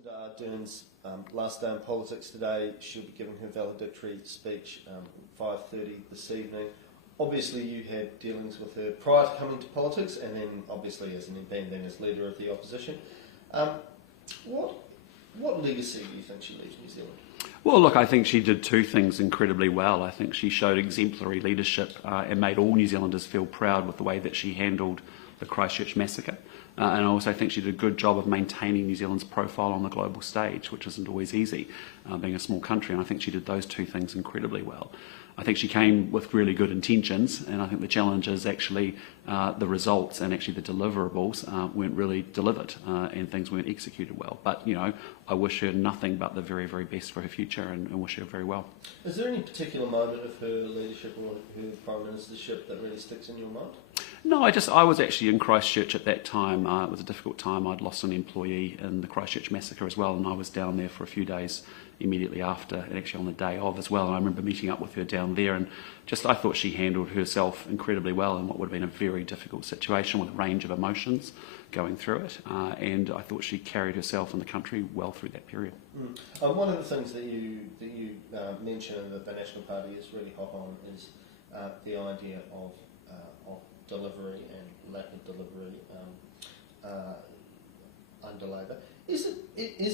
Jacinda Ardern's last day in politics today. She'll be giving her valedictory speech 5:30 this evening. Obviously, you had dealings with her prior to coming to politics, and then obviously as an MP and then as leader of the opposition. What legacy do you think she leaves New Zealand? Well, look, I think she did two things incredibly well. I think she showed exemplary leadership and made all New Zealanders feel proud with the way that she handled the Christchurch massacre. And I also think she did a good job of maintaining New Zealand's profile on the global stage, which isn't always easy, being a small country, and I think she did those two things incredibly well. I think she came with really good intentions, and I think the challenge is actually the results and actually the deliverables weren't really delivered, and things weren't executed well. But, you know, I wish her nothing but the very, very best for her future and wish her very well. Is there any particular moment of her leadership or her prime ministership that really sticks in your mind? No, I was actually in Christchurch at that time. It was a difficult time. I'd lost an employee in the Christchurch massacre as well, and I was down there for a few days immediately after, and actually on the day of as well. And I remember meeting up with her down there, and I thought she handled herself incredibly well in what would have been a very difficult situation with a range of emotions going through it. And I thought she carried herself and the country well through that period. One of the things that you mentioned that the National Party is really hot on is the idea of delivery and lack of delivery under Labour. Is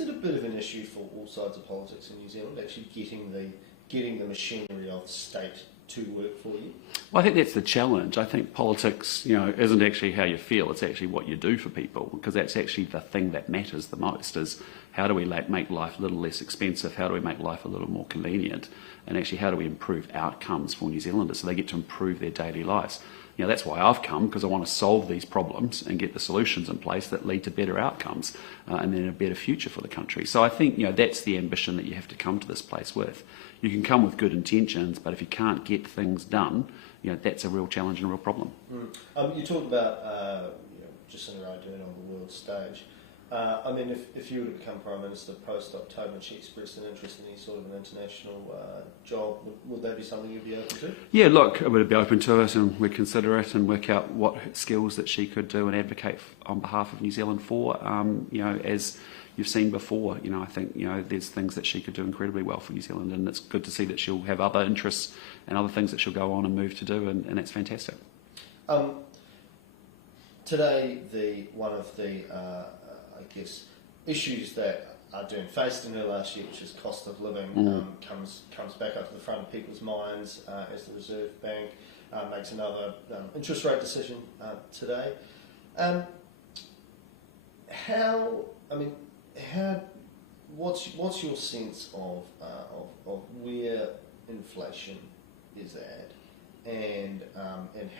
it a bit of an issue for all sides of politics in New Zealand, actually getting the machinery of the state to work for you? Well, I think that's the challenge. I think politics, you know, isn't actually how you feel, it's actually what you do for people, because that's actually the thing that matters the most, is how do we make life a little less expensive, how do we make life a little more convenient, and actually how do we improve outcomes for New Zealanders so they get to improve their daily lives. You know, that's why I've come, because I want to solve these problems and get the solutions in place that lead to better outcomes and then a better future for the country. So I think, you know, that's the ambition that you have to come to this place with. You can come with good intentions, but if you can't get things done, you know, that's a real challenge and a real problem. You talked about Jacinda Ardern on the world stage. I mean, if you were to become Prime Minister post-October and she expressed an interest in any sort of an international job, would that be something you'd be open to? Yeah, look, I would be open to it, and we'd consider it and work out what skills that she could do and advocate on behalf of New Zealand for. You know, as you've seen before, you know, I think, you know, there's things that she could do incredibly well for New Zealand, and it's good to see that she'll have other interests and other things that she'll go on and move to do, and that's fantastic. Today, one of the issues that Ardern faced in her last year, which is cost of living, comes back up to the front of people's minds as the Reserve Bank makes another interest rate decision today. What's your sense of where inflation is at and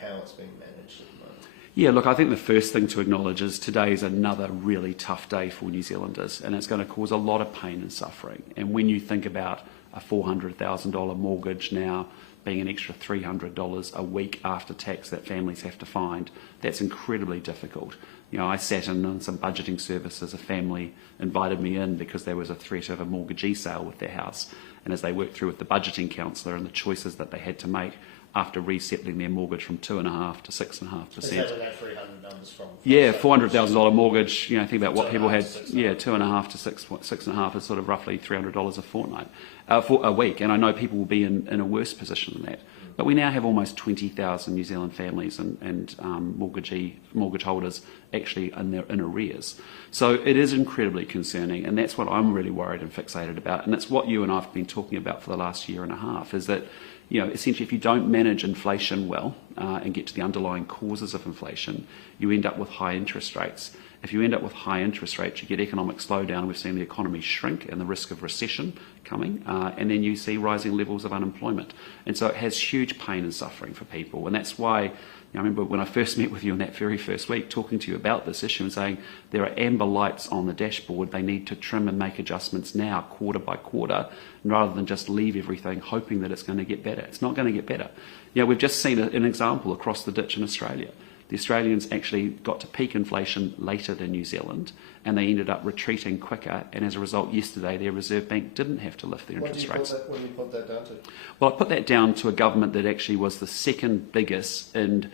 how it's being managed at the moment? Yeah, look, I think the first thing to acknowledge is today is another really tough day for New Zealanders, and it's going to cause a lot of pain and suffering. And when you think about a $400,000 mortgage now being an extra $300 a week after tax that families have to find, that's incredibly difficult. You know, I sat in on some budgeting services. A family invited me in because there was a threat of a mortgagee sale with their house. And as they worked through with the budgeting counsellor and the choices that they had to make after resettling their mortgage from 2.5% to 6.5%. Is that where that 300 numbers from? Yeah, $400,000 mortgage. You know, think about what people had. Yeah, 2.5% to 6.5% is sort of roughly $300 a fortnight, for a week. And I know people will be in a worse position than that. But we now have almost 20,000 New Zealand families and mortgage holders actually in arrears. So it is incredibly concerning, and that's what I'm really worried and fixated about. And it's what you and I have been talking about for the last year and a half, is that, you know, essentially if you don't manage inflation well and get to the underlying causes of inflation, you end up with high interest rates. If you end up with high interest rates, you get economic slowdown. We've seen the economy shrink and the risk of recession coming, and then you see rising levels of unemployment. And so it has huge pain and suffering for people. And that's why, you know, I remember when I first met with you in that very first week, talking to you about this issue and saying there are amber lights on the dashboard. They need to trim and make adjustments now, quarter by quarter, rather than just leave everything hoping that it's going to get better. It's not going to get better. You know, we've just seen an example across the ditch in Australia. The Australians actually got to peak inflation later than New Zealand, and they ended up retreating quicker, and as a result yesterday their Reserve Bank didn't have to lift their interest rates. What do you put that down to? Well, I put that down to a government that actually was the second biggest in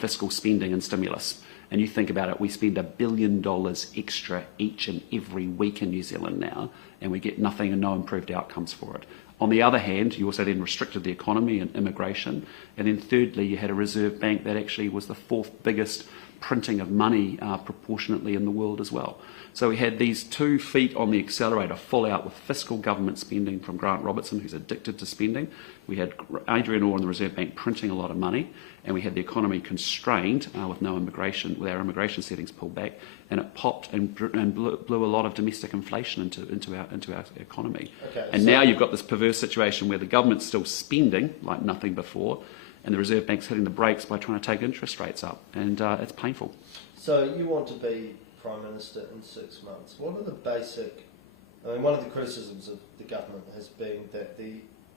fiscal spending and stimulus. and you think about it, we spend $1 billion extra each and every week in New Zealand now, and we get nothing and no improved outcomes for it. On the other hand, you also then restricted the economy and immigration, and then thirdly, you had a Reserve Bank that actually was the fourth biggest printing of money proportionately in the world as well. So we had these 2 feet on the accelerator full out with fiscal government spending from Grant Robertson, who's addicted to spending. We had Adrian Orr and the Reserve Bank printing a lot of money, and we had the economy constrained with no immigration, with our immigration settings pulled back, and it popped and blew a lot of domestic inflation into our economy. Okay, and so now you've got this perverse situation where the government's still spending like nothing before, and the Reserve Bank's hitting the brakes by trying to take interest rates up, and it's painful. So you want to be Prime Minister in 6 months. What are the basic... I mean, one of the criticisms of the government has been that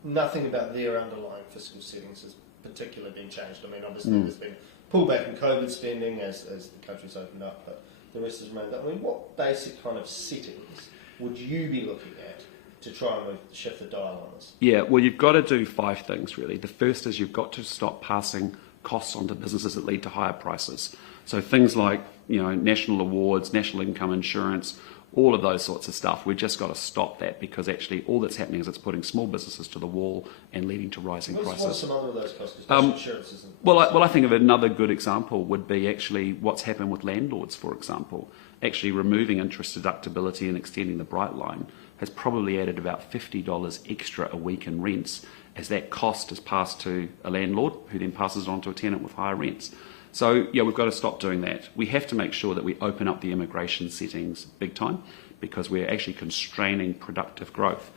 nothing about their underlying fiscal settings has particularly been changed. I mean, obviously there's been pullback in COVID spending as the country's opened up, but the rest has remained up. I mean, what basic kind of settings would you be looking at to try and shift the dial on this? Yeah, well, you've got to do 5 things, really. The first is you've got to stop passing costs onto businesses that lead to higher prices. So things like, national awards, national income insurance, all of those sorts of stuff. We've just got to stop that, because actually all that's happening is it's putting small businesses to the wall and leading to rising prices. What are some other of those costs? Because insurance isn't... Well, I think of another good example would be actually what's happened with landlords, for example. Actually removing interest deductibility and extending the Bright Line has probably added about $50 extra a week in rents, as that cost is passed to a landlord who then passes it on to a tenant with higher rents. So, yeah, we've got to stop doing that. We have to make sure that we open up the immigration settings big time, because we're actually constraining productive growth.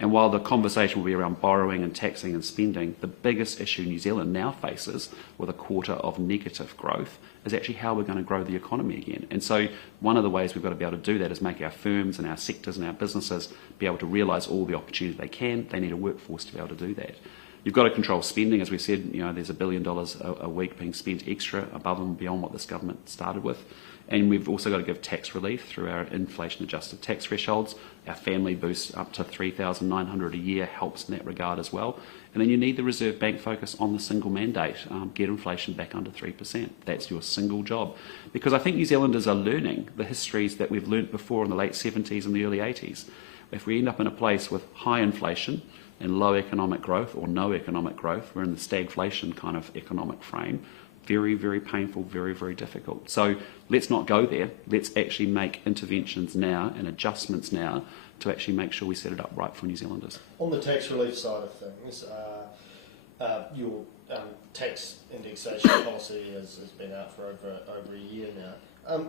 And while the conversation will be around borrowing and taxing and spending, the biggest issue New Zealand now faces, with a quarter of negative growth, is actually how we're going to grow the economy again. And so one of the ways we've got to be able to do that is make our firms and our sectors and our businesses be able to realise all the opportunities they can. They need a workforce to be able to do that. You've got to control spending. As we said, there's $1 billion a week being spent extra above and beyond what this government started with. And we've also got to give tax relief through our inflation-adjusted tax thresholds. Our family boost up to $3,900 a year helps in that regard as well. And then you need the Reserve Bank focus on the single mandate, get inflation back under 3%. That's your single job. Because I think New Zealanders are learning the histories that we've learnt before in the late 70s and the early 80s. If we end up in a place with high inflation and low economic growth or no economic growth, we're in the stagflation kind of economic frame. Very, very painful, very, very difficult. So let's not go there. Let's actually make interventions now and adjustments now to actually make sure we set it up right for New Zealanders. On the tax relief side of things, your tax indexation policy has been out for over a year now.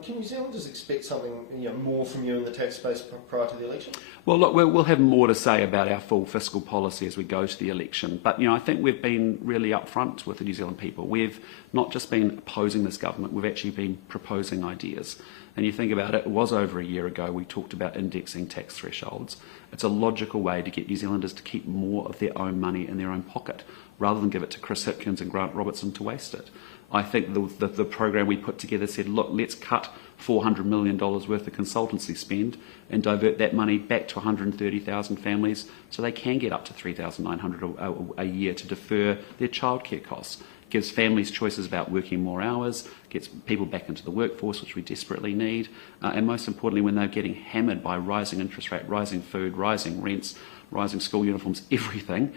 Can New Zealanders expect something more from you in the tax space prior to the election? Well, look, we'll have more to say about our full fiscal policy as we go to the election. But, I think we've been really upfront with the New Zealand people. We've not just been opposing this government, we've actually been proposing ideas. And you think about it, it was over a year ago we talked about indexing tax thresholds. It's a logical way to get New Zealanders to keep more of their own money in their own pocket, rather than give it to Chris Hipkins and Grant Robertson to waste it. I think the program we put together said, look, let's cut $400 million worth of consultancy spend and divert that money back to 130,000 families so they can get up to $3,900 a year to defer their childcare costs. Gives families choices about working more hours, gets people back into the workforce, which we desperately need, and most importantly, when they're getting hammered by rising interest rate, rising food, rising rents, rising school uniforms, everything,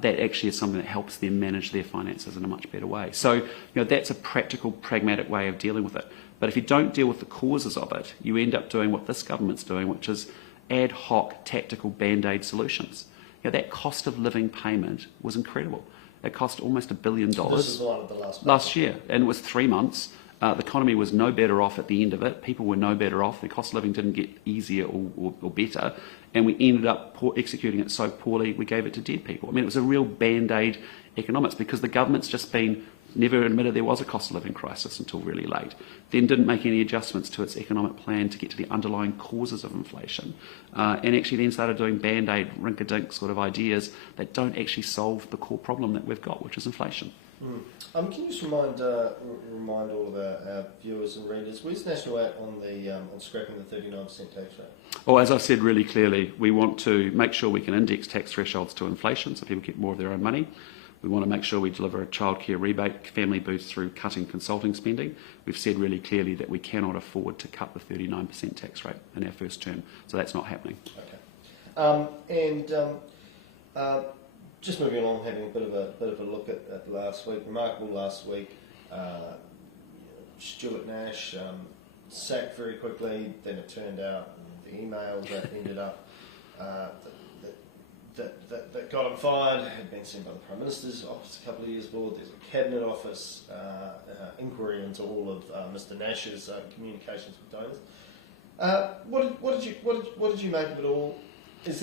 that actually is something that helps them manage their finances in a much better way. So, that's a practical, pragmatic way of dealing with it. But if you don't deal with the causes of it, you end up doing what this government's doing, which is ad hoc, tactical band-aid solutions. That cost of living payment was incredible. It cost almost $1 billion this is one of the last year, and it was 3 months. The economy was no better off at the end of it. People were no better off. The cost of living didn't get easier or better. And we ended up executing it so poorly, we gave it to dead people. I mean, it was a real band-aid economics, because the government's just never admitted there was a cost of living crisis until really late. Then didn't make any adjustments to its economic plan to get to the underlying causes of inflation. And actually then started doing band-aid, rink-a-dink sort of ideas that don't actually solve the core problem that we've got, which is inflation. Can you just remind all of our viewers and readers, where's National at on scrapping the 39% tax rate? Well, as I said really clearly, we want to make sure we can index tax thresholds to inflation so people get more of their own money. We want to make sure we deliver a childcare rebate, family boost through cutting consulting spending. We've said really clearly that we cannot afford to cut the 39% tax rate in our first term, so that's not happening. Okay. Just moving along, having a bit of a look at last week. Remarkable last week. Stuart Nash sacked very quickly. Then it turned out the email that ended up that got him fired had been sent by the Prime Minister's office a couple of years ago. There's a Cabinet Office inquiry into all of Mr. Nash's communications with donors. What did you make of it all? Is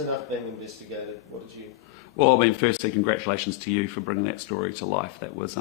enough being investigated? What did you? Well, I mean, firstly, congratulations to you for bringing that story to life. That was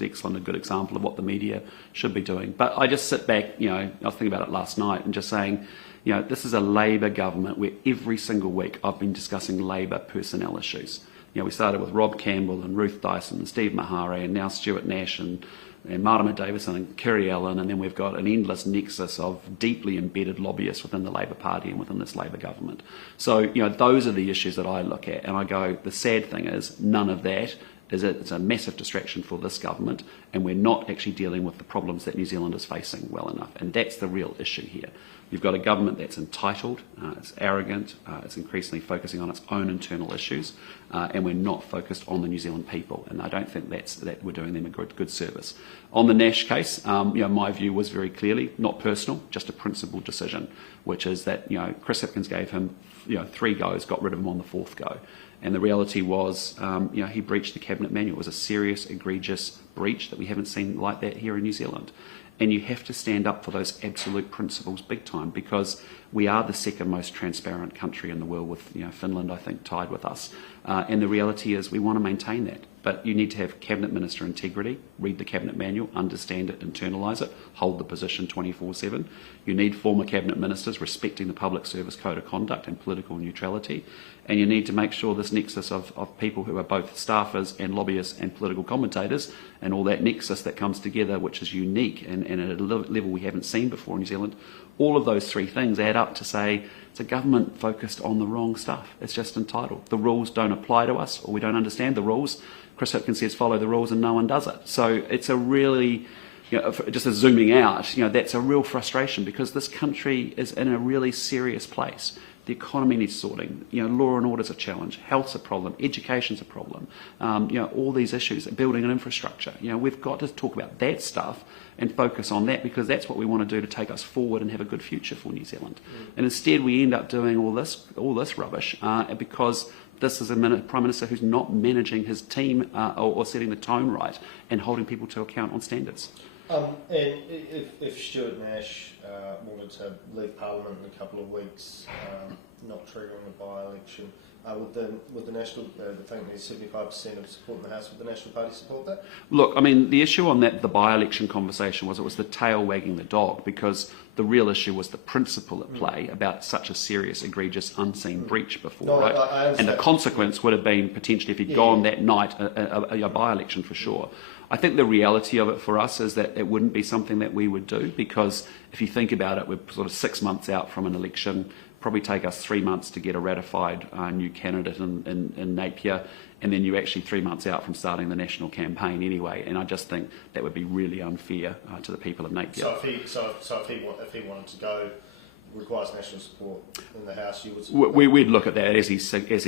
excellent, a good example of what the media should be doing. But I just sit back, I was thinking about it last night and just saying, this is a Labor government where every single week I've been discussing Labor personnel issues. We started with Rob Campbell and Ruth Dyson and Steve Mahara and now Stuart Nash and Marama Davison and Kerry Allen, and then we've got an endless nexus of deeply embedded lobbyists within the Labor Party and within this Labor government. So, those are the issues that I look at, and I go, the sad thing is, none of that it's a massive distraction for this government, and we're not actually dealing with the problems that New Zealand is facing well enough, and that's the real issue here. You've got a government that's entitled, it's arrogant, it's increasingly focusing on its own internal issues, and we're not focused on the New Zealand people. And I don't think that we're doing them a good service. On the Nash case, my view was very clearly not personal, just a principled decision, which is that Chris Hipkins gave him 3 goes, got rid of him on the 4th go. And the reality was, he breached the cabinet manual. It was a serious, egregious breach that we haven't seen like that here in New Zealand. And you have to stand up for those absolute principles big time, because we are the second most transparent country in the world, with Finland, I think, tied with us. And the reality is we want to maintain that. But you need to have cabinet minister integrity, read the cabinet manual, understand it, internalise it, hold the position 24/7. You need former cabinet ministers respecting the public service code of conduct and political neutrality. And you need to make sure this nexus of people who are both staffers and lobbyists and political commentators, and all that nexus that comes together, which is unique and at a level we haven't seen before in New Zealand, all of those 3 things add up to say it's a government focused on the wrong stuff. It's just entitled. The rules don't apply to us, or we don't understand the rules. Chris Hipkins says follow the rules and no one does it. So it's a really, just as zooming out, that's a real frustration, because this country is in a really serious place. The economy needs sorting. Law and order is a challenge. Health's a problem. Education's a problem. All these issues, building an infrastructure. We've got to talk about that stuff and focus on that, because that's what we want to do to take us forward and have a good future for New Zealand. And instead, we end up doing all this rubbish because this is a Prime Minister who's not managing his team or setting the tone right and holding people to account on standards. And if Stuart Nash wanted to leave Parliament in a couple of weeks, not triggering a by-election, would the National, I think there's 75% of support in the House, would the National Party support that? Look, I mean, the issue on that, the by-election conversation, was it was the tail wagging the dog, because the real issue was the principle at play about such a serious, egregious, unseen breach before, right? And the consequence would have been, potentially, if he'd gone that night, a by-election for sure. I think the reality of it for us is that it wouldn't be something that we would do, because if you think about it, we're sort of 6 months out from an election. Probably take us 3 months to get a ratified new candidate in Napier, and then you're actually 3 months out from starting the national campaign anyway. And I just think that would be really unfair to the people of Napier. So if he wanted to go, requires national support in the House, you would support we'd look at that as he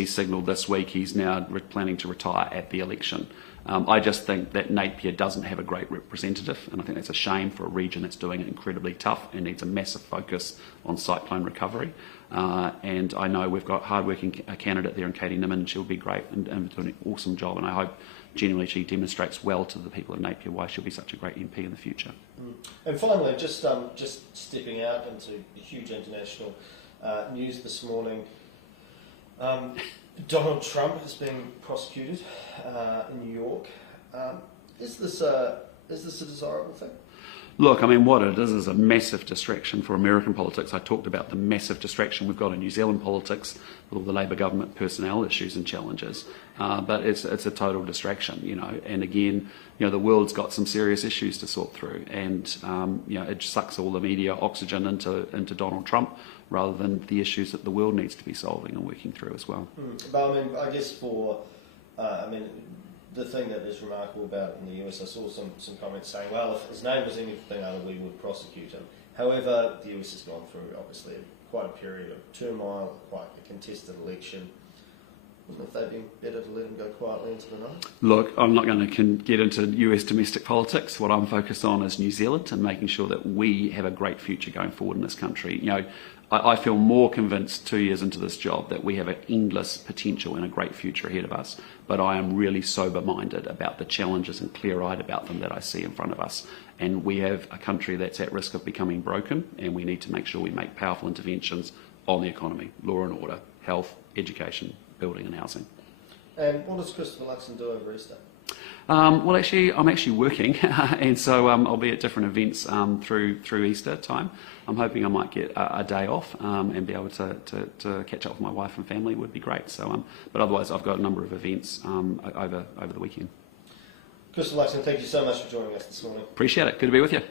signalled this week. He's now planning to retire at the election. I just think that Napier doesn't have a great representative, and I think that's a shame for a region that's doing it incredibly tough and needs a massive focus on cyclone recovery. And I know we've got a hard-working candidate there in Katie Nimmin, and she'll be great and doing an awesome job, and I hope genuinely she demonstrates well to the people of Napier why she'll be such a great MP in the future. And finally, just stepping out into huge international news this morning, Donald Trump has been prosecuted in New York. Is this a desirable thing? Look, I mean, what it is a massive distraction for American politics. I talked about the massive distraction we've got in New Zealand politics with all the Labor government personnel issues and challenges. But it's a total distraction, And again, the world's got some serious issues to sort through, and it sucks all the media oxygen into Donald Trump, rather than the issues that the world needs to be solving and working through as well. But I mean, I guess for I mean, the thing that is remarkable about it in the US, I saw some comments saying, well, if his name was anything other, we would prosecute him. However, the US has gone through, obviously, quite a period of turmoil, quite a contested election. Wouldn't it have been better to let him go quietly into the night? Look, I'm not going to get into US domestic politics. What I'm focused on is New Zealand and making sure that we have a great future going forward in this country. You know, I feel more convinced 2 years into this job that we have an endless potential and a great future ahead of us. But I am really sober-minded about the challenges and clear-eyed about them that I see in front of us. And we have a country that's at risk of becoming broken, and we need to make sure we make powerful interventions on the economy, law and order, health, education, building and housing. And what does Christopher Luxon do over Easter? Well, actually, I'm actually working, and so I'll be at different events through Easter time. I'm hoping I might get a day off and be able to catch up with my wife and family would be great. So, but otherwise, I've got a number of events over the weekend. Christopher Luxon, thank you so much for joining us this morning. Appreciate it. Good to be with you.